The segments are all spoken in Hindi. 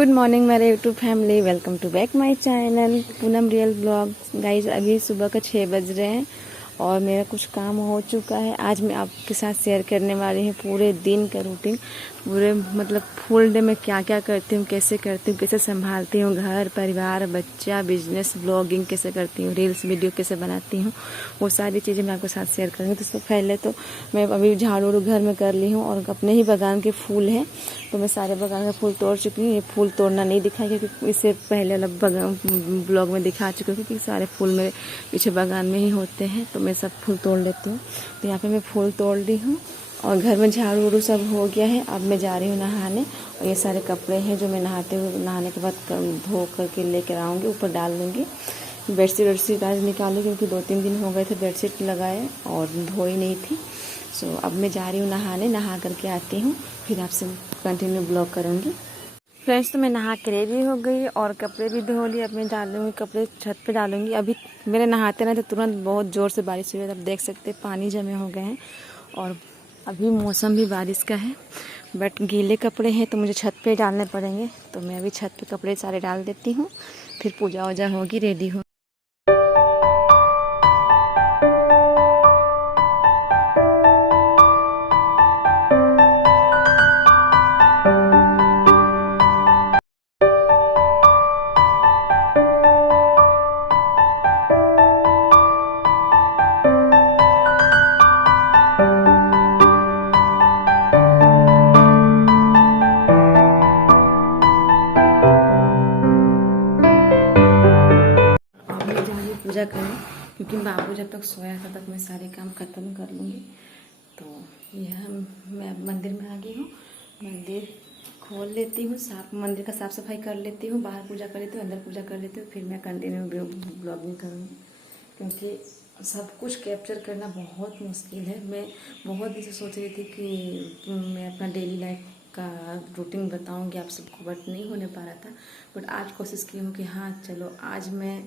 गुड मॉर्निंग मेरे YouTube family, welcome to back my channel Poonam real blog. Guys अभी सुबह का 6 बज रहे हैं और मेरा कुछ काम हो चुका है। आज मैं आपके साथ शेयर करने वाली हूँ पूरे दिन का रूटीन, पूरे मतलब फुल डे में क्या क्या करती हूँ, कैसे संभालती हूँ घर परिवार बच्चा बिजनेस ब्लॉगिंग कैसे करती हूँ, रील्स वीडियो कैसे बनाती हूँ, वो सारी चीज़ें मैं आपके साथ शेयर करूँगी। तो सबसे पहले तो मैं अभी झाड़ू घर में कर ली हूँ और अपने ही बागान के फूल हैं तो मैं सारे बागान के फूल तोड़ चुकी हूँ। ये फूल तोड़ना नहीं दिखाई क्योंकि इससे पहले अलग ब्लॉग में दिखा चुकी हूँ कि सारे फूल मेरे पीछे बागान में ही होते हैं, तो मैं सब फूल तोड़ लेती हूँ। तो यहाँ पे मैं फूल तोड़ ली हूँ और घर में झाड़ू वाड़ू सब हो गया है। अब मैं जा रही हूँ नहाने और ये सारे कपड़े हैं जो मैं नहाने के बाद धो करके लेकर आऊँगी, ऊपर डाल लूँगी। बेडशीट आज निकाली क्योंकि 2-3 दिन हो गए थे बेडशीट लगाए और धोई नहीं थी। सो अब मैं जा रही हूँ नहाने, नहा करके आती हूँ, फिर आपसे कंटिन्यू ब्लॉग करूँगी। फ्रेंड्स तो मैं नहा के रेडी हो गई और कपड़े भी धो लिए। अब मैं डालूँगी कपड़े छत पे डालूँगी। अभी मेरे नहाते ना तो तुरंत बहुत ज़ोर से बारिश हुई है, अब देख सकते पानी जमे हो गए हैं और अभी मौसम भी बारिश का है, बट गीले कपड़े हैं तो मुझे छत पे डालने पड़ेंगे। तो मैं अभी छत पे कपड़े सारे डाल देती हूँ, फिर पूजा वूजा होगी, रेडी हो। पूजा करें क्योंकि बाबू जब तक सोया था तक मैं सारे काम ख़त्म कर लूँगी। तो यह मैं मंदिर में आ गई हूँ, मंदिर खोल लेती हूँ, मंदिर का साफ़ सफाई कर लेती हूँ, बाहर पूजा कर लेती हूँ, अंदर पूजा कर लेती हूँ, फिर मैं कंटिन्यू ब्लॉगिंग करूँगी क्योंकि सब कुछ कैप्चर करना बहुत मुश्किल है। मैं बहुत दिन से सोच रही थी कि मैं अपना डेली लाइफ का रूटीन बताऊंगी आप सबको, बट नहीं होने पा रहा था। बट आज कोशिश की हूँ कि हाँ चलो आज मैं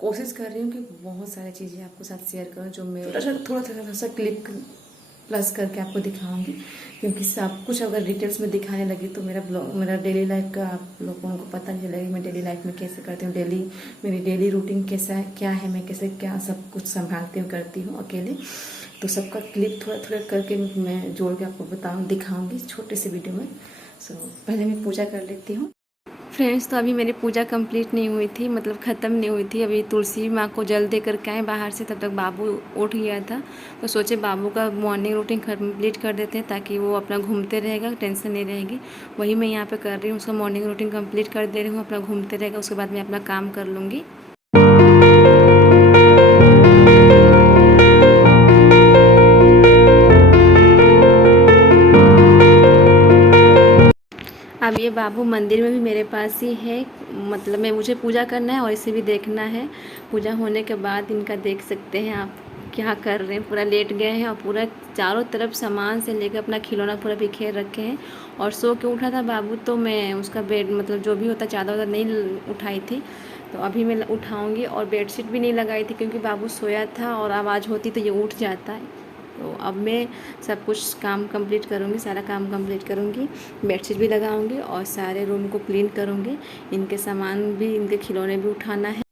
कोशिश कर रही हूँ कि बहुत सारी चीज़ें आपको साथ शेयर करूँ जो मैं थोड़ा सा क्लिप प्लस करके आपको दिखाऊंगी क्योंकि सब कुछ अगर डिटेल्स में दिखाने लगी तो मेरा डेली लाइफ का आप लोगों को पता नहीं चलेगा मैं डेली लाइफ में कैसे करती हूँ, मेरी डेली रूटीन कैसा है, क्या है, मैं कैसे क्या सब कुछ संभालती हूँ करती हूँ अकेले। तो सबका क्लिप थोड़ा करके मैं जोड़ के आपको दिखाऊंगी छोटे से वीडियो में। सो पहले मैं पूजा कर लेती हूँ। फ्रेंड्स तो अभी मेरी पूजा कंप्लीट नहीं हुई थी, मतलब ख़त्म नहीं हुई थी। अभी तुलसी माँ को जल दे करके आए बाहर से, तब तक बाबू उठ गया था तो सोचे बाबू का मॉर्निंग रूटीन कंप्लीट कर देते हैं ताकि वो अपना घूमते रहेगा, टेंशन नहीं रहेगी। वही मैं यहाँ पे कर रही हूँ, उसका मॉर्निंग रूटीन कंप्लीट कर दे रही हूँ, अपना घूमते रहेगा, उसके बाद मैं अपना काम कर लूँगी। अब ये बाबू मंदिर में भी मेरे पास ही है, मतलब मुझे पूजा करना है और इसे भी देखना है। पूजा होने के बाद इनका देख सकते हैं आप क्या कर रहे हैं, पूरा लेट गए हैं और पूरा चारों तरफ सामान से लेकर अपना खिलौना पूरा बिखेर रखे हैं। और सो के उठा था बाबू तो मैं उसका बेड मतलब जो भी होता चादर वादर नहीं उठाई थी, तो अभी मैं उठाऊँगी। और बेडशीट भी नहीं लगाई थी क्योंकि बाबू सोया था और आवाज़ होती तो ये उठ जाता है। तो अब मैं सब कुछ काम कंप्लीट करूँगी, सारा काम कंप्लीट करूँगी, बेडशीट भी लगाऊँगी और सारे रूम को क्लीन करूँगी। इनके सामान भी, इनके खिलौने भी उठाना है।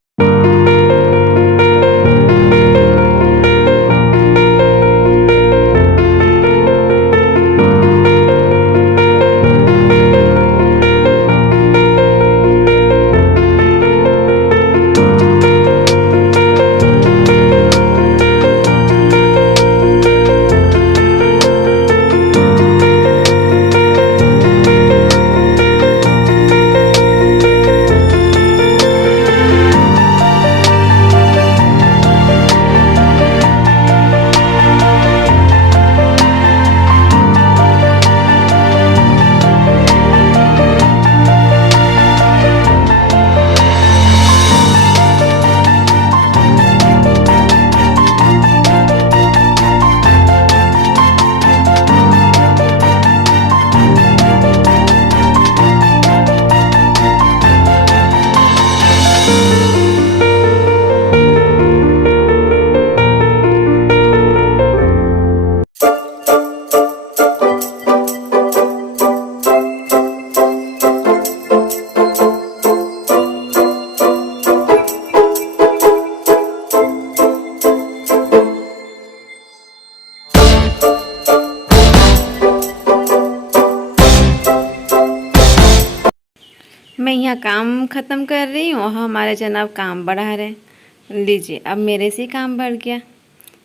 यहाँ काम ख़त्म कर रही हूँ और हमारे जनाब काम बढ़ा रहे हैं। लीजिए, अब मेरे से ही काम बढ़ गया,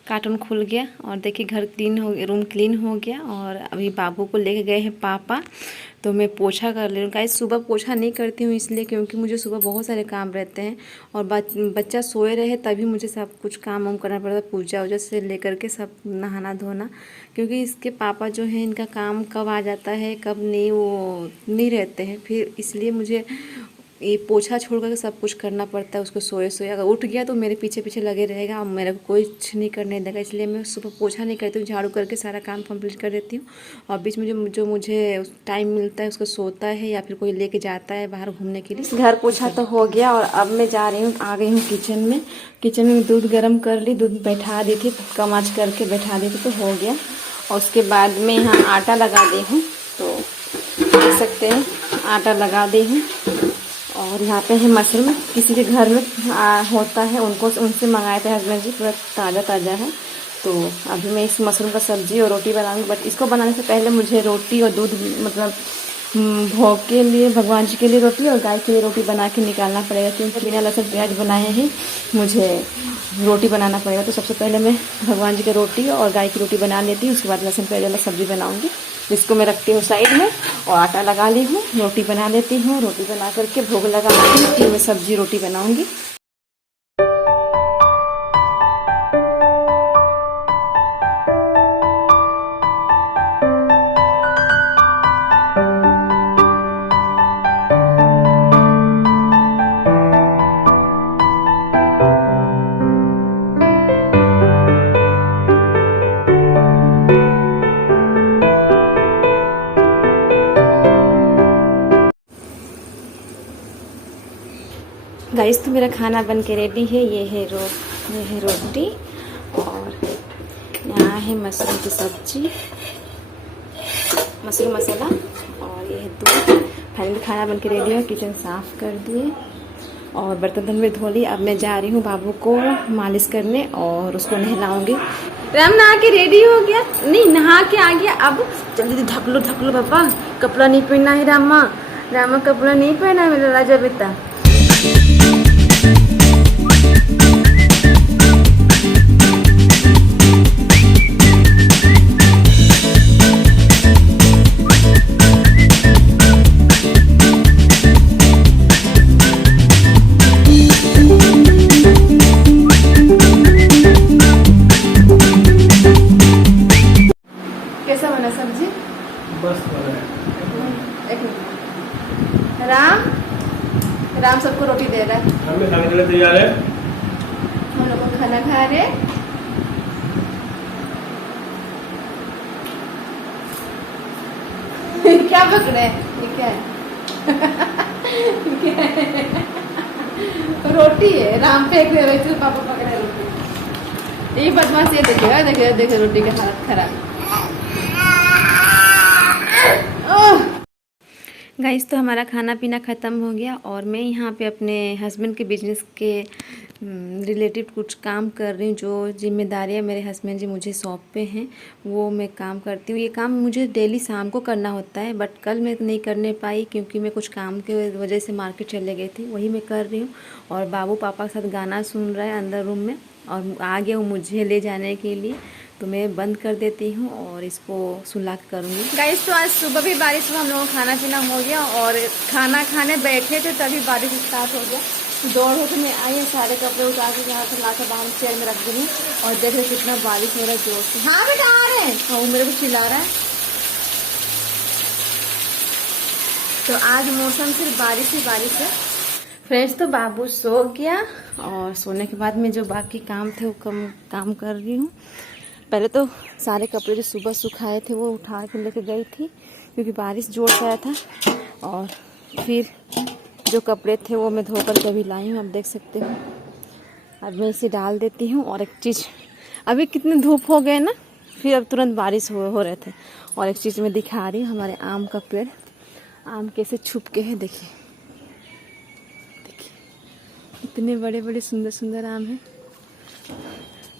कार्टून खुल गया। और देखिए घर क्लीन हो गया, रूम क्लीन हो गया। और अभी बाबू को लेके गए हैं पापा, तो मैं पोछा कर ले रही हूँ। गाइस सुबह पोछा नहीं करती हूँ इसलिए क्योंकि मुझे सुबह बहुत सारे काम रहते हैं और बच्चा सोए रहे तभी मुझे सब कुछ काम वाम करना पड़ता है, पूजा वूजा से लेकर के सब नहाना धोना। क्योंकि इसके पापा जो हैं इनका काम कब आ जाता है कब नहीं, वो नहीं रहते हैं, फिर इसलिए मुझे ये पोछा छोड़ कर सब कुछ करना पड़ता है। उसको सोए सोए अगर उठ गया तो मेरे पीछे पीछे लगे रहेगा और मेरे को कोई कुछ नहीं करने देगा, इसलिए मैं सुबह पोछा नहीं करती हूँ, झाड़ू करके सारा काम कंप्लीट कर देती हूँ। और बीच में जो मुझे टाइम मिलता है उसको सोता है या फिर कोई लेके जाता है बाहर घूमने के लिए। घर पोछा तो हो गया और अब मैं जा रही हूँ, आ गई हूँ किचन में दूध गर्म कर ली, दूध बैठा दी थी, कम आँच करके बैठा दी थी तो हो गया। और उसके बाद मैं यहाँ आटा लगा दी हूँ, तो देख सकते हैं आटा लगा दी हूँ। और यहाँ पे है मशरूम, किसी के घर में होता है, उनसे मंगाए थे हस्बैंड जी, पूरा ताज़ा ताज़ा है। तो अभी मैं इस मशरूम का सब्जी और रोटी बनाऊंगी। बट इसको बनाने से पहले मुझे रोटी और दूध मतलब भोग के लिए, भगवान जी के लिए रोटी और गाय के लिए रोटी बना के निकालना पड़ेगा, क्योंकि बिना लहसुन प्याज बनाए ही मुझे रोटी बनाना पड़ेगा। तो सबसे पहले मैं भगवान जी की रोटी और गाय की रोटी बना लेती हूँ, उसके बाद लहसुन प्याज वाला सब्जी बनाऊँगी, जिसको मैं रखती हूँ साइड में। और आटा लगा ली हूँ, रोटी बना लेती हूँ, रोटी बना करके भोग लगा के फिर मैं सब्जी रोटी बनाऊँगी। गाइस तो मेरा खाना बन के रेडी है। ये है रोटी और यहाँ है मशरूम की सब्जी, मशरूम मसाला, और ये है दूध। फाइनली खाना बन के रेडी है। किचन साफ़ कर दिए और बर्तन भी धो लिए। अब मैं जा रही हूँ बाबू को मालिश करने और उसको नहलाऊंगी। राम नहा के रेडी हो गया, नहीं नहा के आ गया। अब जल्दी ढक लो पापा, कपड़ा नहीं पहनना है रामा कपड़ा नहीं पहना है मेरा राजा बेटा। कैसा बना सब्जी? बस बना है। एक मिनट, राम सबको रोटी दे रहा है। हमें खाने के लिए तैयार है। हम लोग खाना खा रहे। क्या पक रहे हैं? ये क्या है? रोटी है। राम फेंक रहे हो, पापा पक रहे रोटी। ये बदमाश, ये देखिए रोटी की हालत खराब। गाइस तो हमारा खाना पीना ख़त्म हो गया और मैं यहाँ पे अपने हस्बैंड के बिजनेस के रिलेटेड कुछ काम कर रही हूँ। जो जिम्मेदारियाँ मेरे हस्बैंड जी मुझे सौंपे हैं वो मैं काम करती हूँ। ये काम मुझे डेली शाम को करना होता है, बट कल मैं नहीं करने पाई क्योंकि मैं कुछ काम के वजह से मार्केट चले गई थी, वही मैं कर रही हूँ। और बाबू पापा के साथ गाना सुन रहा है अंदर रूम में और आ गया वो मुझे ले जाने के लिए, तो मैं बंद कर देती हूँ और इसको सुला के करूँगी। गाइस तो आज सुबह भी बारिश हुआ, हम लोगों का खाना पीना हो गया और खाना खाने बैठे थे तभी बारिश स्टार्ट हो गया। दौड़ होकर मैं आई हूँ, सारे कपड़े उतार के यहाँ से लाकर बाहर चेयर में रख दी और देख रहे कितना बारिश हो रहा है जोर से। हाँ बेटा आ रहे हैं, वो मेरे को चिल्ला रहा है। तो आज मौसम सिर्फ बारिश ही बारिश है। फ्रेंड्स तो बाबू सो गया और सोने के बाद में जो बाकी काम थे वो काम कर रही हूँ। पहले तो सारे कपड़े जो सुबह सुखाए थे वो उठा के लेके गई थी क्योंकि बारिश जोर से आया था, और फिर जो कपड़े थे वो मैं धोकर के अभी लाई हूँ। आप देख सकते हो, अब मैं इसे डाल देती हूँ। और एक चीज़, अभी कितने धूप हो गए ना, फिर अब तुरंत बारिश हो रहे थे। और एक चीज़ मैं दिखा रही हूँ, हमारे आम का पेड़, आम कैसे छुप के है, देखिए इतने बड़े बड़े सुंदर सुंदर आम हैं,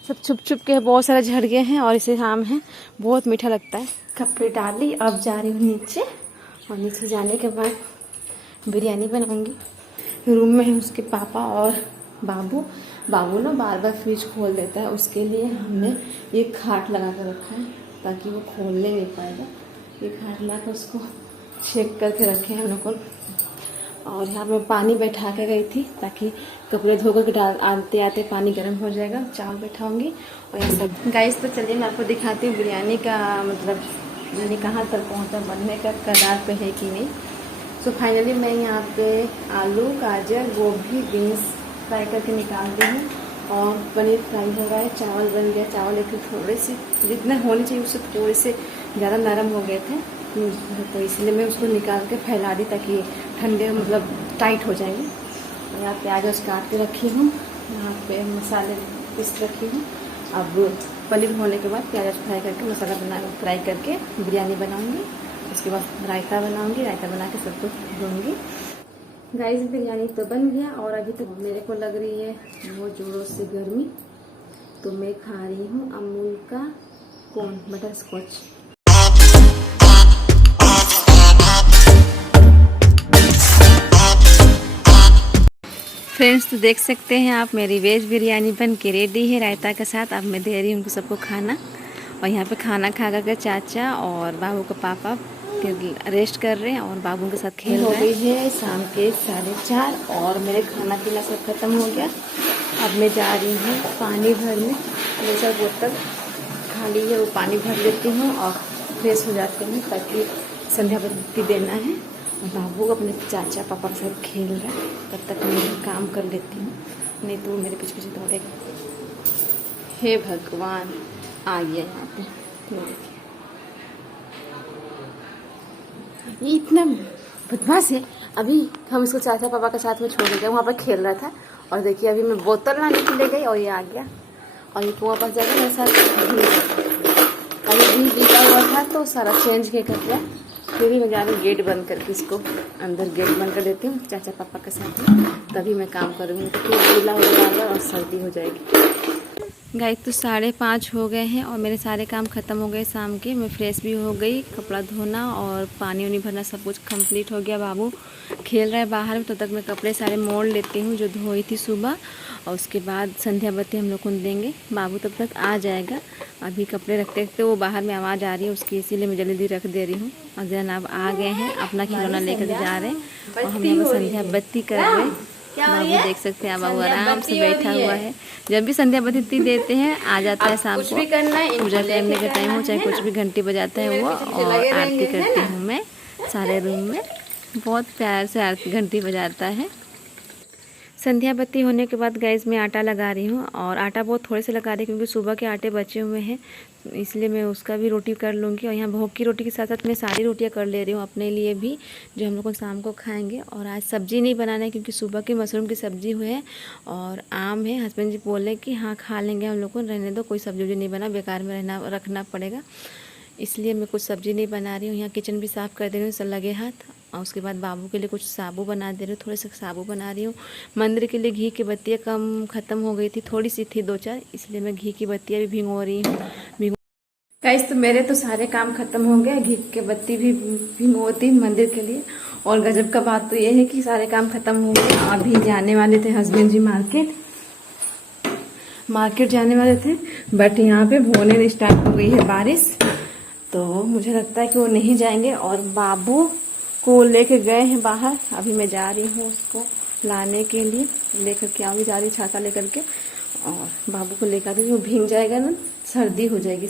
सब छुप के बहुत सारे झड़ गए हैं और इसे आम है, बहुत मीठा लगता है। कपड़े डाली, अब जा रही हूँ नीचे और नीचे जाने के बाद बिरयानी बनाऊंगी। रूम में है उसके पापा और बाबू। बाबू ना बार बार फ्रिज खोल देता है, उसके लिए हमने ये खाट लगा कर रखा है ताकि वो खोलने नहीं पाएगा। ये खाट ला कर उसको चेक करके रखे हैं हम लोग को। और यहाँ मैं पानी बैठा के गई थी ताकि कपड़े धो कर डाल आते आते पानी गर्म हो जाएगा। चावल बैठाऊंगी और यहाँ सब गाइस। तो चलिए मैं आपको दिखाती हूँ बिरयानी का मतलब बिरयानी कहाँ तक पहुँचा, बनने का कगार पे है कि नहीं। तो फाइनली मैं यहाँ पे आलू, गाजर, गोभी, बीन्स फ्राई करके निकाल दी हूँ और पनीर फ्राई हो रहा है। चावल बन गया। चावल एक थोड़े से जितने होने चाहिए उससे थोड़े से ज़्यादा नरम हो गए थे, तो इसलिए मैं उसको निकाल के फैला दी ताकि ठंडे मतलब टाइट हो जाएंगे। यहाँ प्याज और काट के रखी हूँ, यहाँ पे मसाले पीस रखी हूँ। अब पनीर होने के बाद प्याज फ्राई करके मसाला फ्राई करके बिरयानी बनाऊँगी। उसके बाद रायता बनाऊँगी, रायता बना के सब कुछ दूँगी। गाइस बिरयानी तो बन गया और अभी तक मेरे को लग रही है बहुत जोरों से गर्मी, तो मैं खा रही हूँ अमूल का कोन बटर स्कॉच। फ्रेंड्स तो देख सकते हैं आप मेरी वेज बिरयानी बन के रेडी है रायता के साथ। अब मैं दे रही हूँ उनको सबको खाना। और यहाँ पे खाना खा कर चाचा और बाबू का पापा रेस्ट कर रहे हैं और बाबू के साथ खेल रहे हैं। हो गई है शाम के 4:30 और मेरे खाना पीना सब खत्म हो गया। अब मैं जा रही हूँ पानी भरने। मेरा बोतल खाली है, वो पानी भर लेती हूँ और फ्रेश हो जाती हूँ ताकि संध्या बत्ती देना है। और बाबू अपने चाचा पापा के साथ खेल रहा है, तब तक मैं काम कर लेती हूँ, नहीं तो मेरे पीछे पीछे दौड़ेगा। हे भगवान, आ गया यहाँ पे। देखिए ये इतना बदमाश है। अभी हम इसको चाचा पापा के साथ में छोड़ गए, वहाँ पर खेल रहा था। और देखिए अभी मैं बोतल लाने के लिए गई और ये आ गया और ये कुआं पास जाकर मेरे साथ अभी भी बीता हुआ था तो सारा चेंज के कर दिया। फिर भी मैं जा रही गेट बंद करके इसको अंदर गेट बंद कर देती हूँ चाचा पापा के साथ में, तभी मैं काम करूँगी। तो फिर गीला हो जाएगा और सर्दी हो जाएगी। गाइस तो 5:30 हो गए हैं और मेरे सारे काम ख़त्म हो गए शाम के। मैं फ्रेश भी हो गई, कपड़ा धोना और पानी वानी भरना सब कुछ कंप्लीट हो गया। बाबू खेल रहा है बाहर में, तो तक मैं कपड़े सारे मोड़ लेती हूँ जो धोई थी सुबह। और उसके बाद संध्या बत्ती हम लोग को देंगे। बाबू तब तक आ जाएगा। अभी कपड़े रखते रखते वो बाहर में आवाज़ आ रही है उसकी, इसीलिए मैं जल्दी रख दे रही हूँ। और जनाब आ गए हैं, अपना खिलौना लेकर जा रहे हैं और हम यहाँ पर संध्या बत्ती कर रहे हैं। बाबू देख सकते हैं, बाबू आराम से बैठा हुआ है। जब भी संध्या बत्ती देते हैं आ जाता है शाम को, पूजा करने का टाइम हो चाहे कुछ भी घंटी बजाता है वो। और आरती करती हूँ मैं सारे रूम में, बहुत प्यार से आरती घंटी बजाता है। संध्या बत्ती होने के बाद गैस में आटा लगा रही हूँ और आटा बहुत थोड़े से लगा रही हूँ क्योंकि सुबह के आटे बचे हुए हैं, इसलिए मैं उसका भी रोटी कर लूँगी। और यहाँ भोग की रोटी के साथ साथ मैं सारी रोटियाँ कर ले रही हूँ अपने लिए भी, जो हम लोग को शाम को खाएंगे। और आज सब्ज़ी नहीं बनाना है क्योंकि सुबह की मशरूम की सब्ज़ी हुई है और आम है। हस्बैंड जी बोले कि हाँ खा लेंगे हम लोग को, रहने दो, कोई सब्जी वब्जी नहीं बना, बेकार में रखना पड़ेगा, इसलिए मैं कुछ सब्ज़ी नहीं बना रही हूँ। यहाँ किचन भी साफ़ कर दे रही हूँ सब लगे हाथ। और उसके बाद बाबू के लिए कुछ साबू बना दे रही हूँ, थोड़े से साबू बना रही हूँ। मंदिर के लिए घी की बत्तियाँ ख़त्म हो गई थी, थोड़ी सी थी 2-4, इसलिए मैं घी की बत्तियाँ भी भिगो रही हूँ। गाइस तो मेरे तो सारे काम खत्म हो गए, घी की बत्ती भी भिगोती मंदिर के लिए। और गजब का बात तो ये है कि सारे काम खत्म हो गए। अभी जाने वाले थे हस्बैंड जी मार्केट जाने वाले थे, बट यहाँ पे होने स्टार्ट हो गई है बारिश, तो मुझे लगता है कि वो नहीं जाएंगे। और बाबू को लेके गए हैं बाहर, अभी मैं जा रही हूँ उसको लाने के लिए, लेकर के आऊँगी, जा रही छाता लेकर के और बाबू को लेकर आती हूँ। वो भीग जाएगा ना, सर्दी हो जाएगी।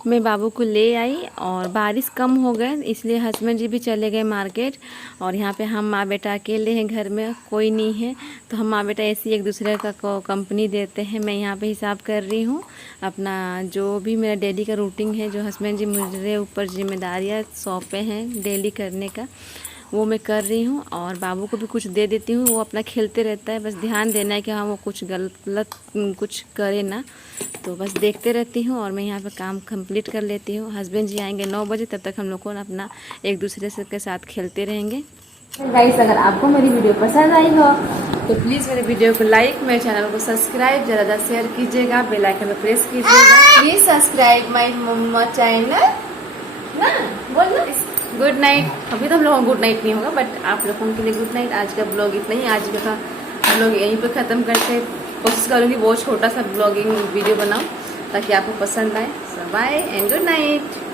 मैं बाबू को ले आई और बारिश कम हो गए, इसलिए हस्बैंड जी भी चले गए मार्केट। और यहाँ पे हम माँ बेटा अकेले हैं, घर में कोई नहीं है, तो हम माँ बेटा ऐसे एक दूसरे का कंपनी देते हैं। मैं यहाँ पे हिसाब कर रही हूँ अपना, जो भी मेरा डेली का रूटीन है, जो हस्बैंड जी मेरे ऊपर जिम्मेदारियाँ सौंपे हैं डेली करने का, वो मैं कर रही हूँ। और बाबू को भी कुछ दे देती हूँ, वो अपना खेलते रहता है, बस ध्यान देना है कि हाँ वो कुछ गलत कुछ करे ना, तो बस देखते रहती हूँ। और मैं यहाँ पे काम कंप्लीट कर लेती हूँ। हस्बैंड जी आएंगे 9 बजे, तब तक हम लोग को अपना एक दूसरे से के साथ खेलते रहेंगे। गाइस अगर आपको मेरी वीडियो पसंद आई हो तो प्लीज़ मेरे वीडियो को लाइक, मेरे चैनल को सब्सक्राइब, ज़्यादा शेयर कीजिएगा, बेल आइकन पर प्रेस कीजिएगा। Please subscribe my mama channel ना, बोल गुड नाइट। अभी तो हम लोगों को गुड नाइट नहीं होगा, बट आप लोगों के लिए गुड नाइट। आज का ब्लॉग इतना ही। आज का ब्लॉग यहीं पर ख़त्म करके कोशिश करूँगी बहुत छोटा सा ब्लॉगिंग वीडियो बनाऊँ ताकि आपको पसंद आए। सो बाय एंड गुड नाइट।